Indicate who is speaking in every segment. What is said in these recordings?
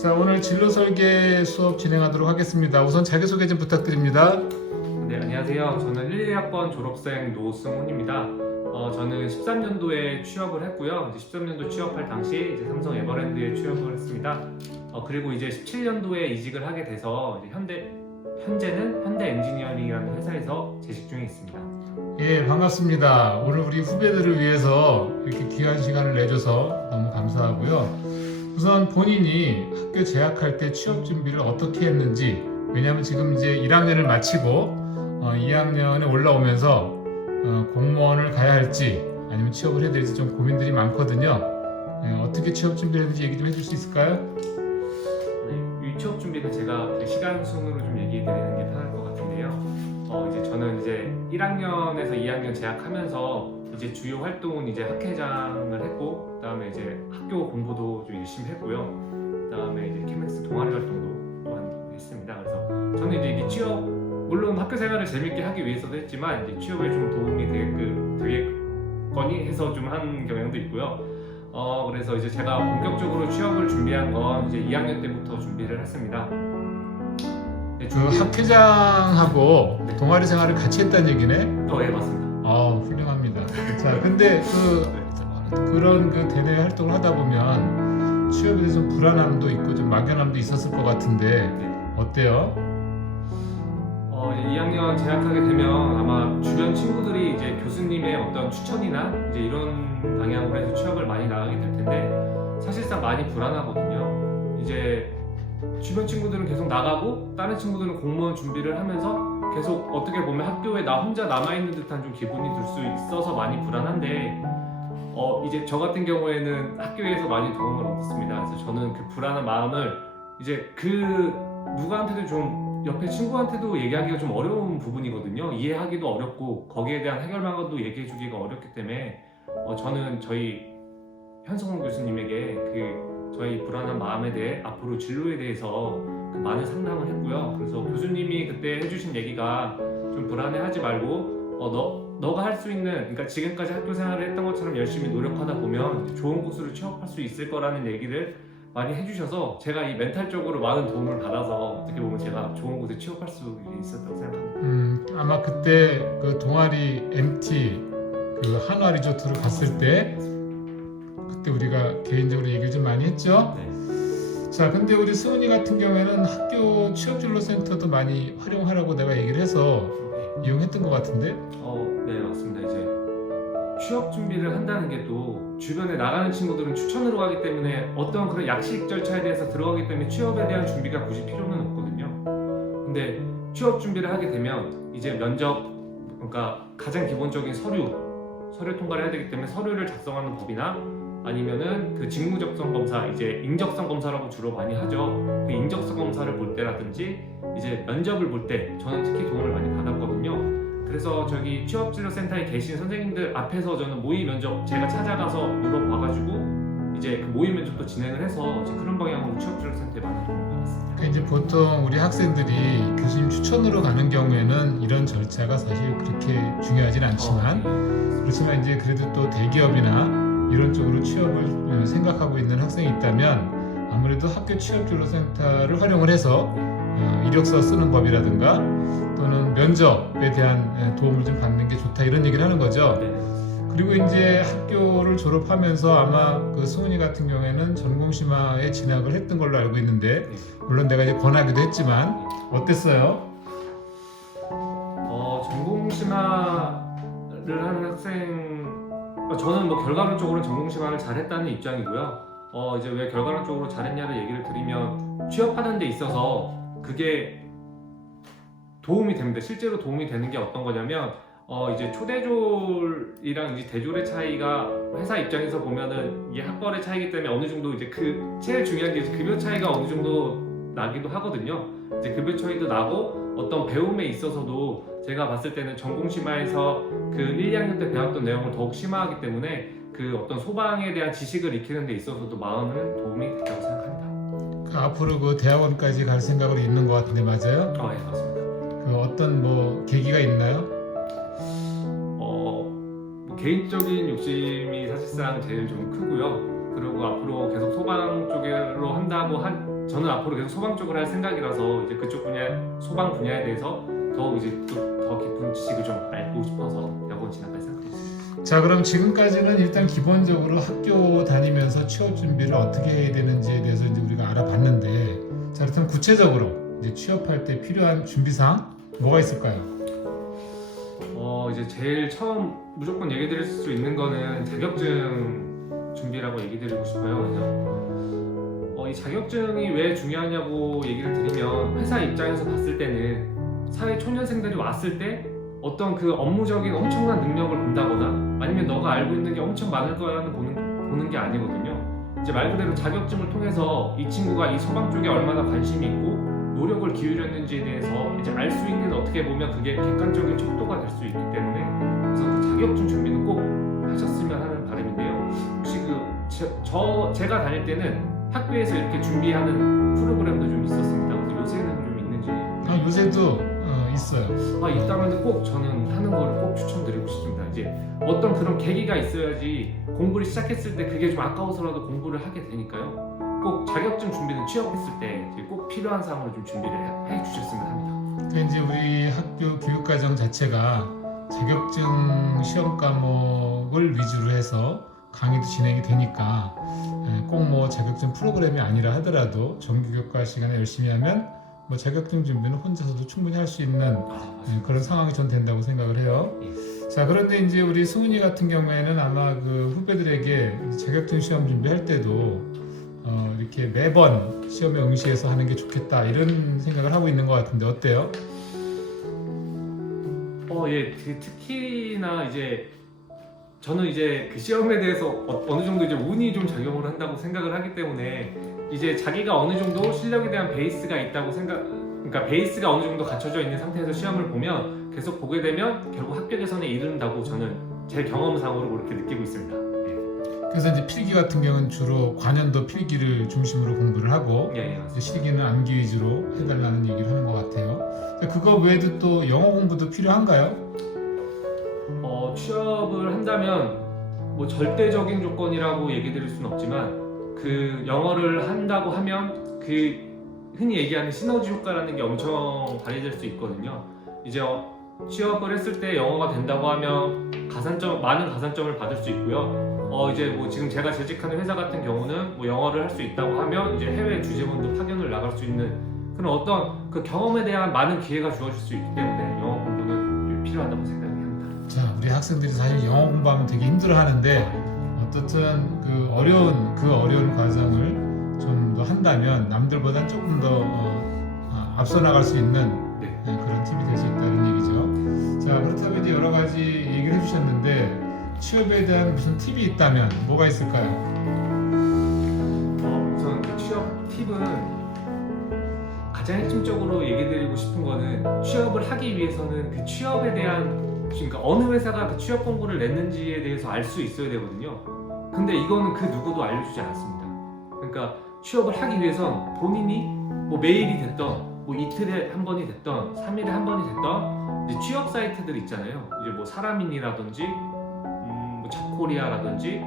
Speaker 1: 자, 오늘 진로 설계 수업 진행하도록 하겠습니다. 우선 자기소개 좀 부탁드립니다.
Speaker 2: 네, 안녕하세요. 저는 1, 2학번 졸업생 노승훈입니다. 어, 저는 13년도에 취업을 했고요. 이제 13년도 취업할 당시 이제 삼성 에버랜드에 취업을 했습니다. 어, 그리고 이제 17년도에 이직을 하게 돼서 현대 현재는 현대 엔지니어링이라는 회사에서 재직 중에 있습니다.
Speaker 1: 예, 반갑습니다. 오늘 우리 후배들을 위해서 이렇게 귀한 시간을 내줘서 너무 감사하고요. 우선 본인이 학교 재학할 때 취업 준비를 어떻게 했는지, 왜냐하면 지금 이제 1학년을 마치고 어, 2학년에 올라오면서 어, 공무원을 가야 할지 아니면 취업을 해야 될지 좀 고민들이 많거든요. 예, 어떻게 취업 준비를 했는지 얘기 좀 해줄 수 있을까요?
Speaker 2: 네, 이 취업 준비는 제가 그 시간 순으로 좀 얘기해 드리는 게 편할 것 같은데요. 어, 이제 저는 이제 1학년에서 2학년 재학하면서 이제 주요 활동은 이제 학회장을 했고, 그다음에 이제 학교 공부도 좀 열심히 했고요. 그다음에 이제 케맥스 동아리 활동도 또한 했습니다. 그래서 저는 이제 취업 물론 학교 생활을 재밌게 하기 위해서도 했지만 이제 취업에 좀 도움이 되게 되겠거니 해서 좀 한 경향도 있고요. 어 그래서 이제 제가 본격적으로 취업을 준비한 건 이제 2학년 때부터 준비를 했습니다. 네,
Speaker 1: 그 학회장하고 동아리 생활을 같이 했다는 얘기네.
Speaker 2: 어, 예 맞습니다.
Speaker 1: 아 훌륭합니다. 자, 근데 그 그런 그 대내 활동을 하다 보면 취업에 대해서 불안함도 있고 좀 막연함도 있었을 것 같은데
Speaker 2: 네.
Speaker 1: 어때요?
Speaker 2: 어, 이제 2학년 재학하게 되면 아마 주변 친구들이 이제 교수님의 어떤 추천이나 이제 이런 방향으로 해서 취업을 많이 나가게 될 텐데 사실상 많이 불안하거든요. 이제 주변 친구들은 계속 나가고 다른 친구들은 공무원 준비를 하면서 계속 어떻게 보면 학교에 나 혼자 남아 있는 듯한 좀 기분이 들 수 있어서 많이 불안한데 어 이제 저 같은 경우에는 학교에서 많이 도움을 얻었습니다. 그래서 저는 그 불안한 마음을 이제 그 누구한테도 좀 옆에 친구한테도 얘기하기가 좀 어려운 부분이거든요. 이해하기도 어렵고 거기에 대한 해결 방안도 얘기해주기가 어렵기 때문에 어, 저는 저희 현성훈 교수님에게 그 저희 불안한 마음에 대해 앞으로 진로에 대해서 그 많은 상담을 했고요. 그래서 교수님이 그때 해주신 얘기가 좀 불안해하지 말고 어, 너 너가 할 수 있는 그러니까 지금까지 학교 생활을 했던 것처럼 열심히 노력하다 보면 좋은 곳으로 취업할 수 있을 거라는 얘기를 많이 해주셔서 제가 이 멘탈적으로 많은 도움을 받아서 어떻게 보면 제가 좋은 곳에 취업할 수 있었다고 생각합니다.
Speaker 1: 음, 아마 그때 그 동아리 MT 그 한화 리조트로 갔을 때 그때 우리가 개인적으로 얘기를 좀 많이 했죠.
Speaker 2: 네.
Speaker 1: 자, 근데 우리 수은이 같은 경우에는 학교 취업 진로 센터도 많이 활용하라고 내가 얘기를 해서 이용했던 것 같은데.
Speaker 2: 어, 네 맞습니다. 이제 취업 준비를 한다는 게 또 주변에 나가는 친구들은 추천으로 가기 때문에 어떤 그런 약식 절차에 대해서 들어가기 때문에 취업에 대한 준비가 굳이 필요는 없거든요. 근데 취업 준비를 하게 되면 이제 면접 그러니까 가장 기본적인 서류 서류 통과를 해야 되기 때문에 서류를 작성하는 법이나 아니면은 그 직무적성 검사 이제 인적성 검사라고 주로 많이 하죠. 그 인적성 검사를 볼 때라든지 이제 면접을 볼 때 저는 특히 도움을 많이 받았거든요. 그래서 저기 취업진로센터에 계신 선생님들 앞에서 저는 모의 면접 제가 찾아가서 물어봐가지고 이제 그 모의 면접도 진행을 해서 이제 그런 방향으로 취업진로센터에 많이 도움을 받았습니다.
Speaker 1: 그 이제 보통 우리 학생들이 교수님 추천으로 가는 경우에는 이런 절차가 사실 그렇게 중요하진 않지만
Speaker 2: 어,
Speaker 1: 그렇지만 이제 그래도 또 대기업이나 이런 쪽으로 취업을 어, 생각하고 있는 학생이 있다면 아무래도 학교 취업진로센터를 활용을 해서 어, 이력서 쓰는 법이라든가 또는 면접에 대한 에, 도움을 좀 받는 게 좋다 이런 얘기를 하는 거죠.
Speaker 2: 네.
Speaker 1: 그리고 이제 학교를 졸업하면서 아마 그 승훈이 같은 경우에는 전공심화에 진학을 했던 걸로 알고 있는데
Speaker 2: 네.
Speaker 1: 물론 내가 이제 권하기도 했지만 어땠어요?
Speaker 2: 어, 전공심화를 하는 학생 어, 저는 뭐 결과론적으로 전공심화를 잘했다는 입장이고요. 어, 이제 왜 결과론적으로 잘했냐를 얘기를 드리면 취업하는 데 있어서 그게 도움이 됩니다. 실제로 도움이 되는 게 어떤 거냐면 어 이제 초대졸이랑 이제 대졸의 차이가 회사 입장에서 보면은 이게 학벌의 차이기 때문에 어느 정도 이제 그 제일 중요한 게 급여 차이가 어느 정도 나기도 하거든요. 이제 급여 차이도 나고 어떤 배움에 있어서도 제가 봤을 때는 전공 심화에서 그 1, 2학년 때 배웠던 내용을 더욱 심화하기 때문에 그 어떤 소방에 대한 지식을 익히는 데 있어서도 많은 도움이 됐다고 생각합니다.
Speaker 1: 그 앞으로 그 대학원까지 갈 생각으로 있는 것 같은데 맞아요?
Speaker 2: 아, 예, 맞습니다.
Speaker 1: 그 어떤 뭐 계기가 있나요?
Speaker 2: 어, 뭐 개인적인 욕심이 사실상 제일 좀 크고요. 그리고 앞으로 계속 소방 쪽으로 한다고 한 저는 앞으로 계속 소방 쪽을 할 생각이라서 이제 그쪽 분야 소방 분야에 대해서 더 이제 또더 깊은 지식을 좀 알고 싶어서 대학원 진학할 생각입니다.
Speaker 1: 자 그럼 지금까지는 일단 기본적으로 학교 다니면서 취업 준비를 어떻게 해야 되는지에 대해서 이제 우리가 알아봤는데 자 그렇다면 구체적으로 이제 취업할 때 필요한 준비사항 뭐가 있을까요?
Speaker 2: 어 이제 제일 처음 무조건 얘기 드릴 수 있는 거는 자격증 준비라고 얘기 드리고 싶어요. 그래서 어, 이 자격증이 왜 중요하냐고 얘기를 드리면 회사 입장에서 봤을 때는 사회 초년생들이 왔을 때 어떤 그 업무적인 엄청난 능력을 본다거나 아니면 너가 알고 있는 게 엄청 많을 거라는 보는 보는 게 아니거든요. 이제 말 그대로 자격증을 통해서 이 친구가 이 소방 쪽에 얼마나 관심이 있고 노력을 기울였는지에 대해서 이제 알 수 있는 어떻게 보면 그게 객관적인 척도가 될 수 있기 때문에 그래서 그 자격증 준비는 꼭 하셨으면 하는 바람인데요. 혹시 그 저 제가 다닐 때는 학교에서 이렇게 준비하는 프로그램도 좀 있었습니다. 그래서 요새는 좀 있는지
Speaker 1: 아, 요새도 어, 있어요.
Speaker 2: 아 있다면 꼭 저는 하는 거를 꼭 추천드리고 싶습니다. 이제 어떤 그런 계기가 있어야지 공부를 시작했을 때 그게 좀 아까워서라도 공부를 하게 되니까요. 꼭 자격증 준비는 취업했을 때 꼭 필요한 사항을 좀 준비를 해, 해 주셨으면 합니다.
Speaker 1: 그 이제 우리 학교 교육과정 자체가 자격증 시험 과목을 위주로 해서 강의도 진행이 되니까 꼭 뭐 자격증 프로그램이 아니라 하더라도 정규 교과 시간에 열심히 하면 뭐 자격증 준비는 혼자서도 충분히 할 수 있는
Speaker 2: 아,
Speaker 1: 예, 그런 상황이 전 된다고 생각을 해요. 자 그런데 이제 우리 승훈이 같은 경우에는 아마 그 후배들에게 자격증 시험 준비할 때도 어, 이렇게 매번 시험에 응시해서 하는 게 좋겠다 이런 생각을 하고 있는 것 같은데 어때요?
Speaker 2: 어, 예, 그 특히나 이제 저는 이제 그 시험에 대해서 어, 어느 정도 이제 운이 좀 작용을 한다고 생각을 하기 때문에 이제 자기가 어느 정도 실력에 대한 베이스가 있다고 생각, 그러니까 베이스가 어느 정도 갖춰져 있는 상태에서 시험을 보면 계속 보게 되면 결국 합격 개선에 이른다고 저는 제 경험상으로 그렇게 느끼고 있습니다. 예,
Speaker 1: 그래서 이제 필기 같은 경우는 주로 관연도 필기를 중심으로 공부를 하고
Speaker 2: 예, 예.
Speaker 1: 이제 실기는 암기 위주로 해달라는 얘기를 하는 것 같아요. 그거 외에도 또 영어 공부도 필요한가요?
Speaker 2: 어, 취업을 한다면 뭐 절대적인 조건이라고 얘기 드릴 수는 없지만 그 영어를 한다고 하면 그 흔히 얘기하는 시너지 효과라는 게 엄청 발휘될 수 있거든요. 이제 어, 취업을 했을 때 영어가 된다고 하면 가산점 많은 가산점을 받을 수 있고요. 어 이제 뭐 지금 제가 재직하는 회사 같은 경우는 뭐 영어를 할 수 있다고 하면 이제 해외 주재원도 파견을 나갈 수 있는 그런 어떤 그 경험에 대한 많은 기회가 주어질 수 있기 때문에 영어 공부는 좀 필요하다고 생각합니다.
Speaker 1: 자, 우리 학생들이 사실 영어 공부하면 되게 힘들어하는데 어떻든 그 어려운 그 어려운 과정을 좀 더 한다면 남들보다 조금 더 어, 아, 앞서 나갈 수 있는
Speaker 2: 네.
Speaker 1: 네, 그런 팁이 될 수 있다는 얘기죠. 자, 그렇다면 이제 여러 가지 얘기를 해주셨는데 취업에 대한 무슨 팁이 있다면 뭐가 있을까요?
Speaker 2: 어, 우선 그 취업 팁은 가장 핵심적으로 얘기드리고 싶은 거는 취업을 하기 위해서는 그 취업에 대한 그러니까 어느 회사가 그 취업 공고를 냈는지에 대해서 알 수 있어야 되거든요. 근데 이거는 그 누구도 알려주지 않았습니다. 그러니까 취업을 하기 위해선 본인이 뭐 매일이 됐던 뭐 이틀에 한 번이 됐던 3일에 한 번이 됐던 취업 사이트들 있잖아요. 이제 뭐 사람인이라든지 음, 뭐 잡코리아라든지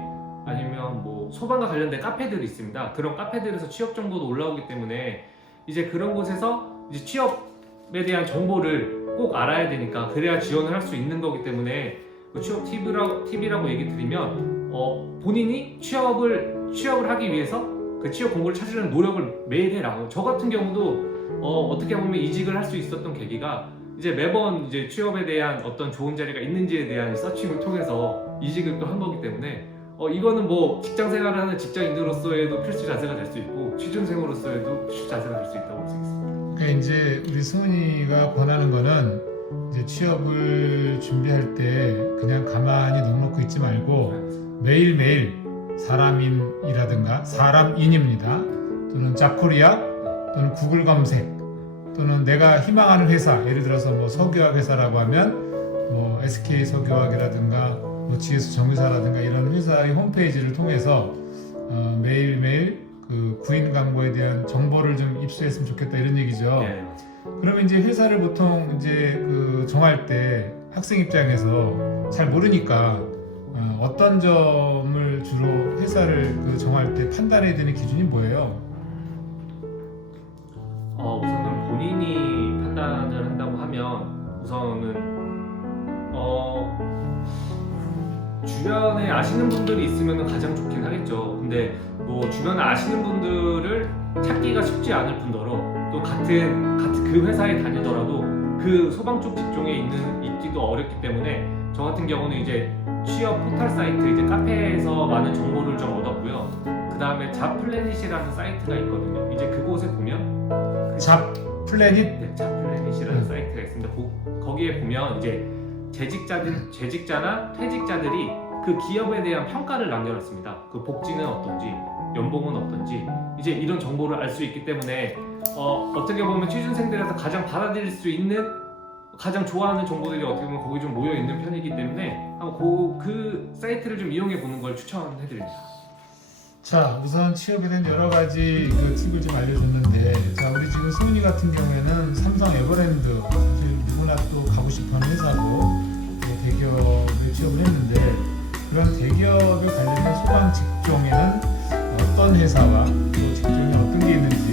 Speaker 2: 아니면 뭐 소방과 관련된 카페들이 있습니다. 그런 카페들에서 취업 정보도 올라오기 때문에 이제 그런 곳에서 이제 취업 에 대한 정보를 꼭 알아야 되니까 그래야 지원을 할 수 있는 거기 때문에 그 취업 팁이라고, 팁이라고 얘기 드리면 어, 본인이 취업을 취업을 하기 위해서 그 취업 공고를 찾으려는 노력을 매일 해라. 저 같은 경우도 어, 어떻게 보면 이직을 할 수 있었던 계기가 이제 매번 이제 취업에 대한 어떤 좋은 자리가 있는지에 대한 서칭을 통해서 이직을 또 한 거기 때문에 어 이거는 뭐 직장 생활을 하는 직장인으로서에도 필수 자세가 될 수 있고 취준생으로서에도 필수 자세가 될 수 있다고 볼 수 있습니다.
Speaker 1: 그러니까 이제 우리 승훈이가 권하는 거는 이제 취업을 준비할 때 그냥 가만히 넋놓고 있지 말고 매일매일 사람인이라든가 사람인입니다. 또는 자코리아 또는 구글 검색 또는 내가 희망하는 회사 예를 들어서 뭐 석유화학 회사라고 하면 뭐 SK 석유화학이라든가 뭐 GS 정유사라든가 이런 회사의 홈페이지를 통해서 어, 매일매일 그 구인 광고에 대한 정보를 좀 입수했으면 좋겠다 이런 얘기죠.
Speaker 2: 예.
Speaker 1: 그러면 이제 회사를 보통 이제 그 정할 때 학생 입장에서 잘 모르니까 어, 어떤 점을 주로 회사를 그 정할 때 판단해야 되는 기준이 뭐예요?
Speaker 2: 어, 우선은 본인이 판단을 한다고 하면 우선은 어, 주변에 아시는 분들이 있으면 가장 좋긴 하겠죠. 근데 뭐 주변에 아시는 분들을 찾기가 쉽지 않을 뿐더러 또 같은 같은 그 회사에 다니더라도 그 소방 쪽 직종에 있는 있기도 어렵기 때문에 저 같은 경우는 이제 취업 포털 사이트 이제 카페에서 많은 정보를 좀 얻었고요. 그 다음에 잡플래닛이라는 사이트가 있거든요. 이제 그곳에 보면
Speaker 1: 잡 플래닛
Speaker 2: 네, 잡플래닛이라는
Speaker 1: 음.
Speaker 2: 사이트가 있습니다. 거, 거기에 보면 이제 재직자들 재직자나 퇴직자들이 그 기업에 대한 평가를 남겨놨습니다. 그 복지는 어떤지, 연봉은 어떤지 이제 이런 정보를 알 수 있기 때문에 어, 어떻게 보면 취준생들에서 가장 받아들일 수 있는 가장 좋아하는 정보들이 어떻게 보면 거기 좀 모여 있는 편이기 때문에 그, 그 사이트를 좀 이용해 보는 걸 추천해드립니다.
Speaker 1: 자, 우선 취업에 대한 여러 가지 그 팁을 좀 알려줬는데, 자, 우리 지금 소은이 같은 경우에는 삼성 에버랜드, 사실 누구나 또 가고 싶어하는 회사고, 또 대기업에 취업을 했는데, 그런 대기업에 관련된 소방 직종에는 어떤 회사와 또 직종에 어떤 게
Speaker 2: 있는지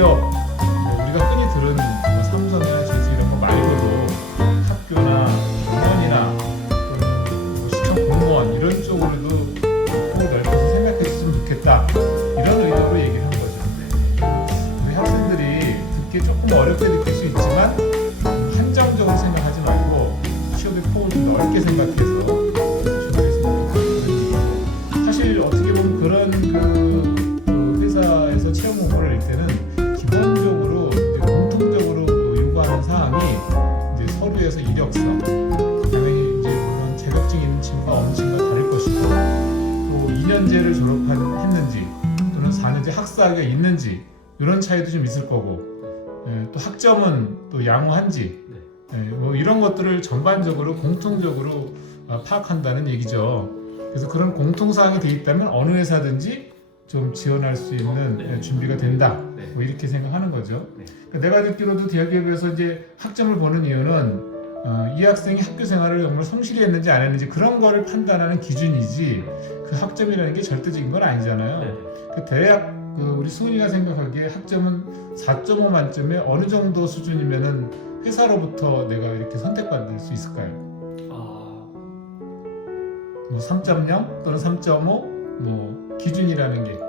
Speaker 2: 대기업
Speaker 1: 뭐 우리가 흔히 들은 뭐 삼성이나 제주 이런 거 말고도 학교나 병원이나 또는 뭐 시청 공무원 이런 쪽으로도 폭을 넓혀서 생각했으면 좋겠다 이런 의도로 얘기를 한 거죠. 우리 학생들이 듣기 조금 어렵게 느낄 수 있지만 음, 한정적으로 생각하지 말고 취업의 폭을 좀 넓게 생각해서 4년제 학사학위가 있는지 이런 차이도 좀 있을 거고 예, 또 학점은 또 양호한지 예, 뭐 이런 것들을 전반적으로 공통적으로 어, 파악한다는 얘기죠. 그래서 그런 공통사항이 돼 있다면 어느 회사든지 좀 지원할 수 있는
Speaker 2: 네.
Speaker 1: 예, 준비가 된다.
Speaker 2: 네.
Speaker 1: 뭐 이렇게 생각하는 거죠.
Speaker 2: 네.
Speaker 1: 그러니까 내가 듣기로도 대학교에서 이제 학점을 보는 이유는 어, 이 학생이 학교 생활을 정말 성실히 했는지 안 했는지 그런 거를 판단하는 기준이지 그 학점이라는 게 절대적인 건 아니잖아요.
Speaker 2: 네.
Speaker 1: 그 대학 그 우리 수은이가 생각하기에 학점은 4.5 만점에 어느 정도 수준이면은 회사로부터 내가 이렇게 선택받을 수 있을까요?
Speaker 2: 아,
Speaker 1: 뭐 3.0 또는 3.5뭐 기준이라는 게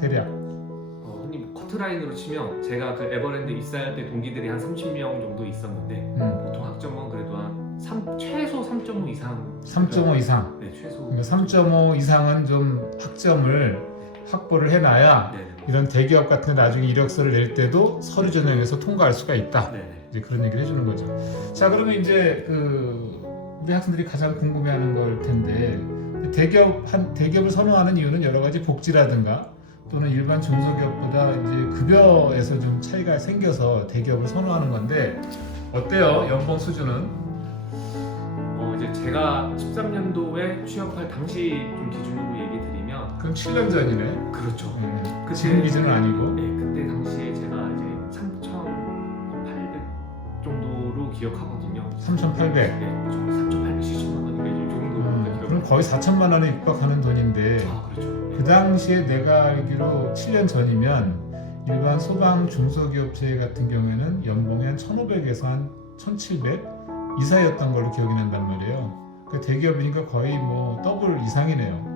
Speaker 1: 대략.
Speaker 2: 어, 뭐 커트라인으로 치면 제가 그 에버랜드 입사할 때 동기들이 한 30명 정도 있었는데
Speaker 1: 음,
Speaker 2: 보통 학점은 그래도 한 3, 최소 3.5 이상.
Speaker 1: 3.5 이상.
Speaker 2: 네 최소.
Speaker 1: 그러니까 3.5 이상은 좀 학점을 확보를 해놔야
Speaker 2: 네네
Speaker 1: 이런 대기업 같은 나중에 이력서를 낼 때도 서류 전형에서 통과할 수가 있다.
Speaker 2: 네네
Speaker 1: 이제 그런 얘기를 해주는 거죠. 자, 그러면 이제 그 우리 학생들이 가장 궁금해하는 걸 텐데 대기업 한 대기업을 선호하는 이유는 여러 가지 복지라든가 또 또는 일반 중소기업보다 이제 급여에서 좀 차이가 생겨서 대기업을 선호하는 건데 어때요? 연봉 수준은?
Speaker 2: 어, 이제 제가 13년도에 취업할 당시 좀 기준으로
Speaker 1: 그럼 7년 전이네.
Speaker 2: 그렇죠.
Speaker 1: 음,
Speaker 2: 그때
Speaker 1: 지금 기준은 아니고.
Speaker 2: 네, 그때 당시에 제가 이제 3,800 정도로 기억하거든요.
Speaker 1: 3,800.
Speaker 2: 네, 저 3,870만 원인가 이 정도로
Speaker 1: 음,
Speaker 2: 기억.
Speaker 1: 그럼 거의 4천만 원에 육박하는 돈인데
Speaker 2: 아 그렇죠. 네.
Speaker 1: 그 당시에 내가 알기로 7년 전이면 일반 소방 중소기업체 같은 경우에는 연봉이 한 1,500에서 한 1,700 이사였던 걸로 기억이 난단 말이에요. 그 대기업이니까 거의 뭐 더블 이상이네요.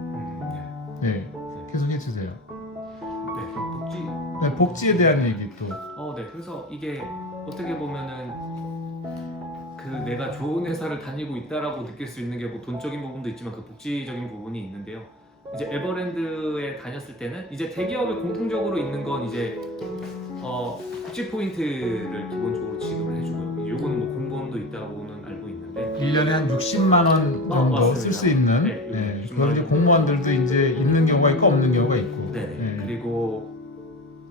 Speaker 2: 음,
Speaker 1: 네, 계속 해 주세요.
Speaker 2: 네, 그 복지.
Speaker 1: 네, 복지에 대한 얘기 또.
Speaker 2: 어, 네. 그래서 이게 어떻게 보면은 그 내가 좋은 회사를 다니고 있다라고 느낄 수 있는 게 뭐 돈적인 부분도 있지만 그 복지적인 부분이 있는데요. 이제 에버랜드에 다녔을 때는 이제 대기업에 공통적으로 있는 건 이제 어, 복지 포인트를 기본적으로 지급을 해주고요.
Speaker 1: 1년에 한 60만 원 정도
Speaker 2: 어, 맞습니다.
Speaker 1: 쓸수 있는
Speaker 2: 네,
Speaker 1: 네,
Speaker 2: 60만
Speaker 1: 그걸 이제
Speaker 2: 원.
Speaker 1: 공무원들도 이제 있는 경우가 있고 없는 경우가 있고
Speaker 2: 네.
Speaker 1: 네.
Speaker 2: 그리고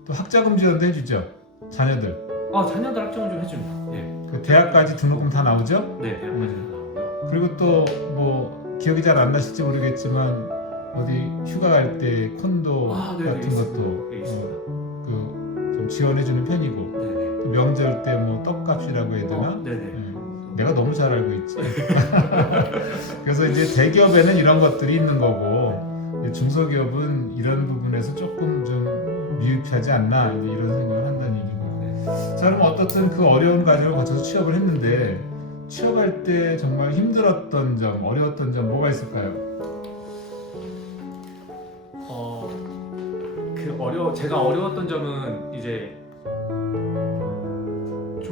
Speaker 1: 또 학자금 지원도 해주죠 자녀들
Speaker 2: 아 자녀들 학점을 좀 해줍니다. 예.
Speaker 1: 그 대학까지 등록금 다 나오죠
Speaker 2: 네, 대학까지
Speaker 1: 음.
Speaker 2: 나오고요.
Speaker 1: 그리고 또 뭐 기억이 잘 안 나실지 모르겠지만 어디 휴가 갈 때 콘도
Speaker 2: 아, 네, 네,
Speaker 1: 같은
Speaker 2: 있습니다.
Speaker 1: 것도
Speaker 2: 네, 있습니다.
Speaker 1: 그 좀 지원해주는 편이고
Speaker 2: 네, 네.
Speaker 1: 또 명절 때 뭐 떡값이라고 해야 되나
Speaker 2: 어, 네, 네.
Speaker 1: 네. 내가 너무 잘 알고 있지. 그래서 이제 대기업에는 이런 것들이 있는 거고 중소기업은 이런 부분에서 조금 좀 미흡하지 않나 이런 생각을 한다는 얘기고. 자 그럼 어떻든 그 어려운 과정을 거쳐서 취업을 했는데 취업할 때 정말 힘들었던 점, 어려웠던 점 뭐가 있을까요?
Speaker 2: 어, 그 어려 제가 어려웠던 점은 이제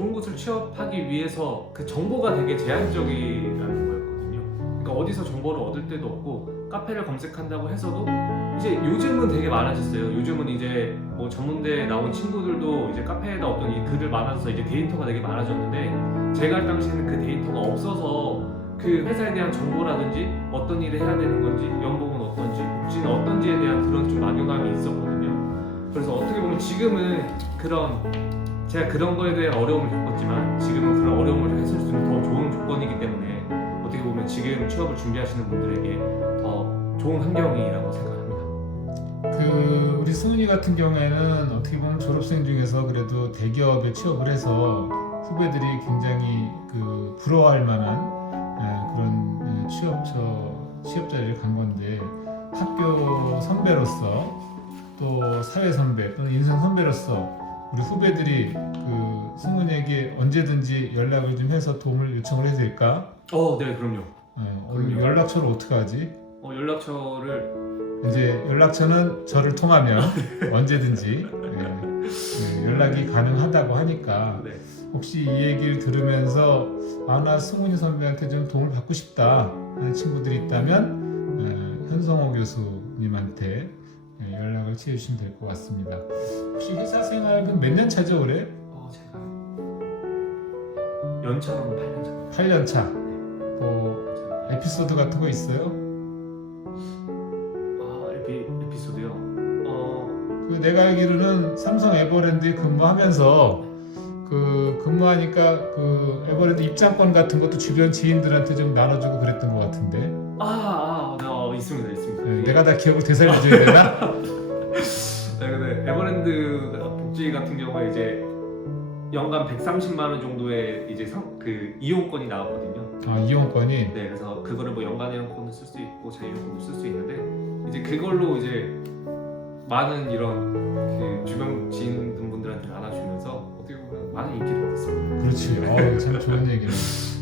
Speaker 2: 좋은 곳을 취업하기 위해서 그 정보가 되게 제한적이라는 거였거든요. 그러니까 어디서 정보를 얻을 데도 없고 카페를 검색한다고 해서도 이제 요즘은 되게 많아졌어요. 요즘은 이제 뭐 전문대에 나온 친구들도 이제 카페에다 어떤 이 글을 많아서 이제 데이터가 되게 많아졌는데 제가 할 당시에는 그 데이터가 없어서 그 회사에 대한 정보라든지 어떤 일을 해야 되는 건지 연봉은 어떤지 복지는 어떤지에 대한 그런 좀 막연함이 있었거든요. 그래서 어떻게 보면 지금은 그런 제가 그런 거에 대한 어려움을 겪었지만 지금은 그런 어려움을 해소할 수 있는 더 좋은 조건이기 때문에 어떻게 보면 지금 취업을 준비하시는 분들에게 더 좋은 환경이라고 생각합니다.
Speaker 1: 그 우리 승훈이 같은 경우에는 어떻게 보면 졸업생 중에서 그래도 대기업에 취업을 해서 후배들이 굉장히 그 부러워할 만한 예, 그런 예, 취업처 취업 자리를 간 건데 학교 선배로서 또 사회 선배 또는 인생 선배로서 우리 후배들이 그 승훈이에게 언제든지 연락을 좀 해서 도움을 요청을 해도 될까?
Speaker 2: 어, 네, 그럼요.
Speaker 1: 예, 오늘
Speaker 2: 그럼요.
Speaker 1: 연락처를 어떻게 하지?
Speaker 2: 어, 연락처를
Speaker 1: 이제 연락처는 저를 통하면 언제든지 예, 예, 연락이 가능하다고 하니까
Speaker 2: 네.
Speaker 1: 혹시 이 얘기를 들으면서 아 나 승훈이 선배한테 좀 도움을 받고 싶다 하는 친구들이 있다면 예, 현성호 교수님한테 예, 연락을 취해주시면 될 것 같습니다. 혹시 회사 생활 몇년 차죠 올해?
Speaker 2: 어, 제가 연차로는 8년 차.
Speaker 1: 8년 차. 뭐 에피소드 같은 거 있어요?
Speaker 2: 아, 에피 에피소드요. 어,
Speaker 1: 그 내가 알기로는 삼성 에버랜드에 근무하면서 그 근무하니까 그 에버랜드 입장권 같은 것도 주변 지인들한테 좀 나눠주고 그랬던 것 같은데
Speaker 2: 아, 아, 네, 어, 있습니다, 있습니다.
Speaker 1: 네, 내가 다 기억을 되살려줘야 되나?
Speaker 2: 네, 근데 에버랜드 복지 같은 경우에 이제 연간 130만 원 정도의 이제 상, 그 이용권이 나왔거든요.
Speaker 1: 아 이용권이
Speaker 2: 네, 그래서 그거를 뭐 연간 이용권을 쓸 수 있고 자유이용권을 쓸 수 있는데 이제 그걸로 이제 많은 이런 그 주변 지인분들한테 나눠주면서 어떻게 보면 많은 인기를 얻었습니다.
Speaker 1: 그렇지. 어, 참 좋은 얘기네.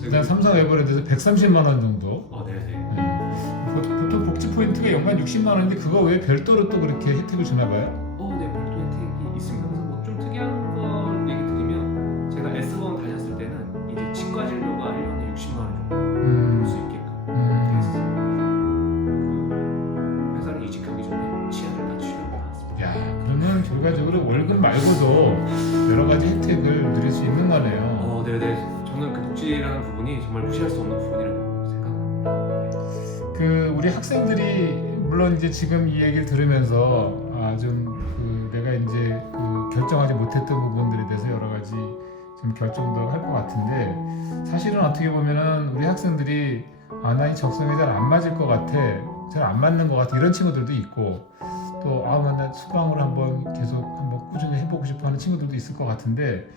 Speaker 1: 일단 삼성 에버랜드에서 130만 원 정도.
Speaker 2: 어, 네, 네.
Speaker 1: 네. 보- 보통 복지 포인트가 연간 60만 원인데 그거 왜 별도로 또 그렇게 혜택을 주나 봐요?
Speaker 2: 어, 네, 별도 혜택이 있습니다. 그래서 뭐 좀 특이한 걸 얘기 드리면 제가 S1 다녔을 때는 이제 치과 진료가 1년에 60만 원 정도 볼 수
Speaker 1: 음,
Speaker 2: 있게끔
Speaker 1: 음.
Speaker 2: 그 회사를 이직하기 전에 치아를 다 치료를 받았습니다.
Speaker 1: 야, 그러면 결과적으로 월급 말고도 여러 가지 혜택을 누릴 수 있는 거네요.
Speaker 2: 어, 네네. 저는 그 복지라는 부분이 정말 무시할 수 없는 부분이라고 생각합니다. 네.
Speaker 1: 그 우리 학생들이 물론 이제 지금 이 얘기를 들으면서 아좀 이제 그 결정하지 못했던 부분들에 대해서 여러 가지 좀 결정도 할 것 같은데 사실은 어떻게 보면은 우리 학생들이 아 나 이 적성에 잘 안 맞을 것 같아 잘 안 맞는 것 같아 이런 친구들도 있고 또아나 수강을 한번 계속 한번 꾸준히 해보고 싶어하는 친구들도 있을 것 같은데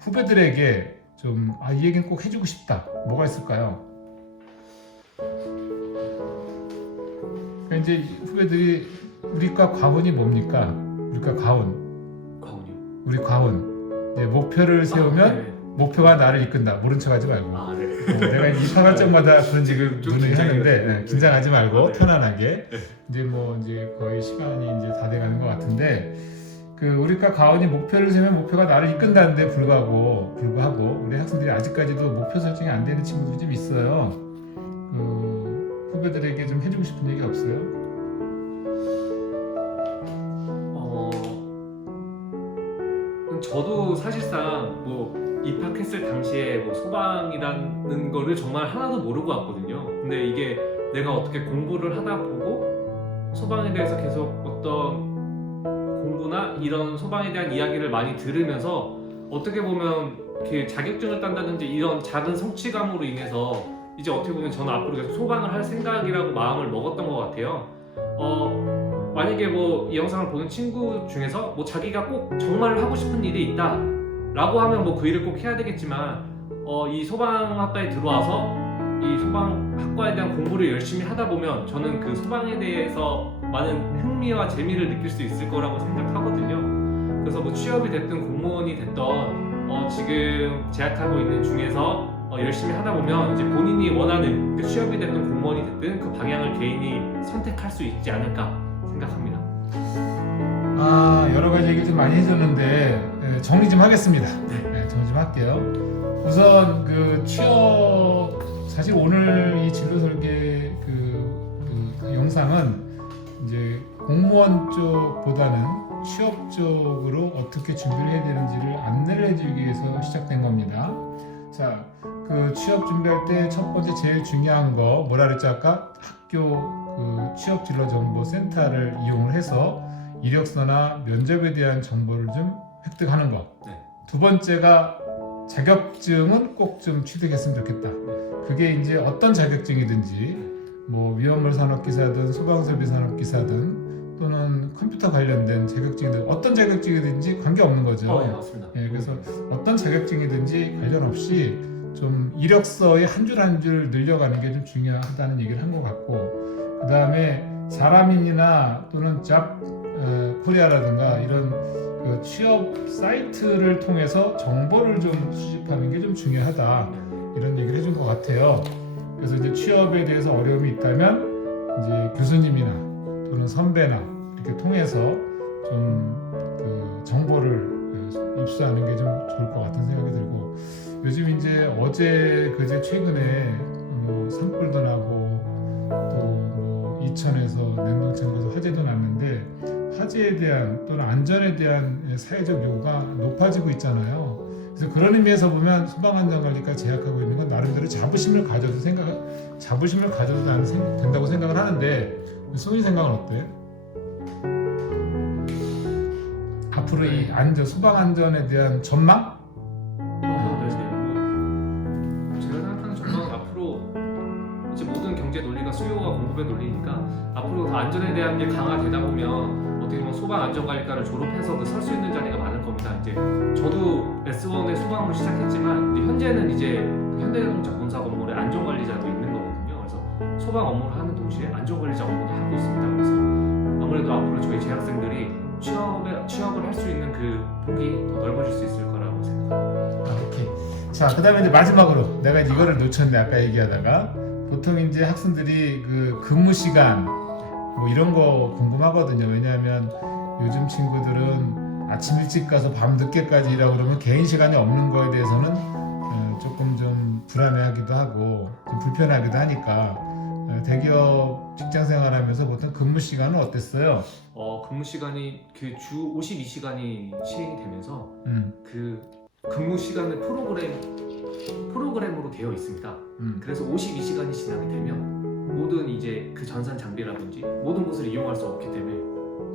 Speaker 1: 후배들에게 좀 아 이 얘기는 꼭 해주고 싶다 뭐가 있을까요? 그러니까 이제 후배들이 우리과 과운이 뭡니까? 우리과 과운
Speaker 2: 과운이요.
Speaker 1: 우리 과운 이제 목표를 세우면
Speaker 2: 아, 네.
Speaker 1: 목표가 나를 이끈다 모른 척하지 말고
Speaker 2: 아, 네.
Speaker 1: 어, 내가 입학할 적마다 그런 지금
Speaker 2: 좀
Speaker 1: 눈을 하는데
Speaker 2: 되네.
Speaker 1: 예, 긴장하지 말고
Speaker 2: 아, 네.
Speaker 1: 편안하게
Speaker 2: 네.
Speaker 1: 이제 뭐 이제 거의 시간이 이제 다 돼가는 것 같은데 그 우리과 가온이 목표를 세우면 목표가 나를 이끈다는데 불구하고 불구하고 우리 학생들이 아직까지도 목표 설정이 안 되는 친구들이 좀 있어요. 그 후배들에게 좀 해주고 싶은 얘기 없어요?
Speaker 2: 어, 저도 사실상 뭐 입학했을 당시에 뭐 소방이라는 거를 정말 하나도 모르고 왔거든요. 근데 이게 내가 어떻게 공부를 하다 보고 소방에 대해서 계속 어떤 공부나 이런 소방에 대한 이야기를 많이 들으면서 어떻게 보면 그 자격증을 딴다든지 이런 작은 성취감으로 인해서 이제 어떻게 보면 저는 앞으로 계속 소방을 할 생각이라고 마음을 먹었던 것 같아요. 어, 만약에 뭐 이 영상을 보는 친구 중에서 뭐 자기가 꼭 정말 하고 싶은 일이 있다 라고 하면 뭐 그 일을 꼭 해야 되겠지만 어, 이 소방학과에 들어와서 이 소방학과에 대한 공부를 열심히 하다 보면 저는 그 소방에 대해서 많은 흥미와 재미를 느낄 수 있을 거라고 생각하거든요. 그래서 뭐 취업이 됐든 공무원이 됐든 어, 지금 재학하고 있는 중에서 어, 열심히 하다 보면 이제 본인이 원하는 그 취업이 됐든 공무원이 됐든 그 방향을 개인이 선택할 수 있지 않을까 생각합니다.
Speaker 1: 아 여러 가지 얘기 좀 많이 해줬는데 예, 정리 좀 하겠습니다. 네, 정리 좀 할게요. 우선 그 취업 사실 오늘 이 진로 설계 그, 그 영상은 이제 공무원 쪽보다는 취업 쪽으로 어떻게 준비를 해야 되는지를 안내를 해주기 위해서 시작된 겁니다. 자, 그 취업 준비할 때 첫 번째 제일 중요한 거 뭐라 그랬지 아까 학교 그 취업 진로 정보 센터를 이용을 해서 이력서나 면접에 대한 정보를 좀 획득하는 거.
Speaker 2: 네.
Speaker 1: 두 번째가 자격증은 꼭 좀 취득했으면 좋겠다. 그게 이제 어떤 자격증이든지 뭐 위험물 산업 기사든 소방 설비 산업 기사든 또는 컴퓨터 관련된 자격증이든 어떤 자격증이든지 관계 없는 거죠.
Speaker 2: 어, 네, 맞습니다.
Speaker 1: 예, 그래서 어떤 자격증이든지 관련 없이 좀 이력서에 한줄 한 줄 늘려가는 게 좀 중요하다는 얘기를 한 것 같고 그 다음에 사람인이나 또는 잡 어, 코리아라든가 이런 그 취업 사이트를 통해서 정보를 좀 수집하는 게 좀 중요하다 이런 얘기를 해준 것 같아요. 그래서 이제 취업에 대해서 어려움이 있다면 이제 교수님이나 또는 선배나 이렇게 통해서 좀 그 정보를 그 입수하는 게 좀 좋을 것 같은 생각이 들고 요즘 이제 어제 그제 최근에 뭐 산불도 나고 또 뭐 이천에서 냉동창 가서 화재도 났는데 화재에 대한 또는 안전에 대한 사회적 요구가 높아지고 있잖아요. 그래서 그런 의미에서 보면 소방안전관리과 재학하고 있는 건 나름대로 자부심을 가져도 생각 자부심을 가져도 나는 생- 된다고 생각을 하는데 소희 생각은 어때? 앞으로 이 안전 소방 안전에 대한 전망?
Speaker 2: 어, 네, 네. 뭐 제가 생각하는 전망은 앞으로 이제 모든 경제 논리가 수요와 공급의 논리니까 앞으로 더 안전에 대한 게 강화되다 보면 어떻게 보면 소방 안전관리과를 졸업해서도 설 수 있는 자리가 많을 겁니다. 이제 저도 S1의 소방으로 시작했지만 현재는 이제 현대자동차 본사 건물에 안전관리자도 있는 거거든요. 그래서 소방 업무를 하는 동시에 안전관리자 업무도 하고 있습니다. 그래서 아무래도 앞으로 저희 재학생들이 취업에 취업을 할 수 있는 그 폭이 더 넓어질 수 있을 거라고 생각합니다.
Speaker 1: 아, 오케이. 자, 그 다음에 이제 마지막으로 내가 이거를 놓쳤는데 아까 얘기하다가 보통 이제 학생들이 그 근무 시간 뭐 이런 거 궁금하거든요. 왜냐하면 요즘 친구들은 아침 일찍 가서 밤 늦게까지 일하고 그러면 개인 시간이 없는 거에 대해서는 어, 조금 좀 불안해하기도 하고 좀 불편하기도 하니까 어, 대기업 직장 생활하면서 보통 근무 시간은 어땠어요?
Speaker 2: 어, 근무 시간이 그 주 52시간이 시행이 되면서
Speaker 1: 음,
Speaker 2: 그 근무 시간을 프로그램 프로그램으로 되어 있습니다.
Speaker 1: 음.
Speaker 2: 그래서 52시간이 지나게 되면 모든 이제 그 전산 장비라든지 모든 것을 이용할 수 없기 때문에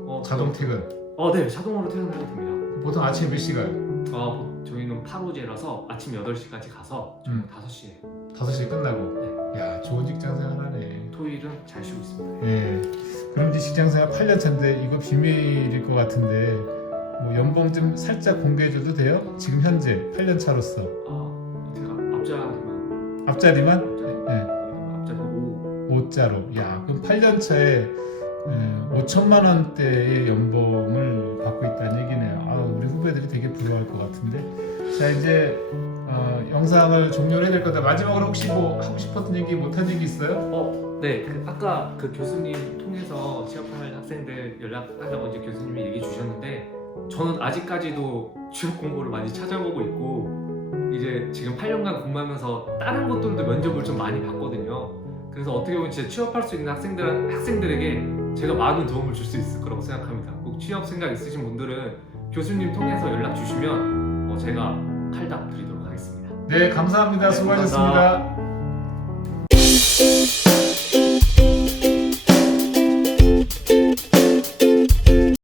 Speaker 2: 어,
Speaker 1: 자동 퇴근.
Speaker 2: 어, 네, 자동으로 퇴근해도 됩니다.
Speaker 1: 보통 아침에 몇 시가요?
Speaker 2: 아, 뭐, 저희는 8호제라서 아침 8시까지 가서
Speaker 1: 음.
Speaker 2: 5시에
Speaker 1: 5시에 끝나고. 야, 좋은 직장 생활 하네.
Speaker 2: 토요일은 잘 쉬고 있습니다.
Speaker 1: 예. 그럼 이제 직장 생활 8년 차인데 이거 비밀일 것 같은데 뭐 연봉 좀 살짝 공개해줘도 돼요? 지금 현재 8년 차로서
Speaker 2: 아, 제가 앞자리만
Speaker 1: 앞자리만 네.
Speaker 2: 앞자리 5
Speaker 1: 5자로. 야, 그럼 8년 차에 5천만 원대의 연봉을 받고 있다는 얘기네요. 아, 우리 후배들이 되게 부러워할 것 같은데. 자, 이제 어, 영상을 종료를 해야 될 거다. 마지막으로 혹시 뭐 하고 싶었던 얘기, 못한 얘기 있어요?
Speaker 2: 어, 네, 그 아까 그 교수님 통해서 취업할 학생들 연락하려고 이제 교수님이 얘기 주셨는데 저는 아직까지도 취업 공고를 많이 찾아보고 있고 이제 지금 8년간 근무하면서 다른 곳들도 면접을 좀 많이 봤거든요. 그래서 어떻게 보면 진짜 취업할 수 있는 학생들 학생들에게 제가 많은 도움을 줄 수 있을 거라고 생각합니다. 꼭 취업 생각 있으신 분들은 교수님 통해서 연락 주시면 어, 제가 칼답 드리도록 하겠습니다.
Speaker 1: 네, 감사합니다.
Speaker 2: 네,
Speaker 1: 수고하셨습니다.
Speaker 2: 감사합니다.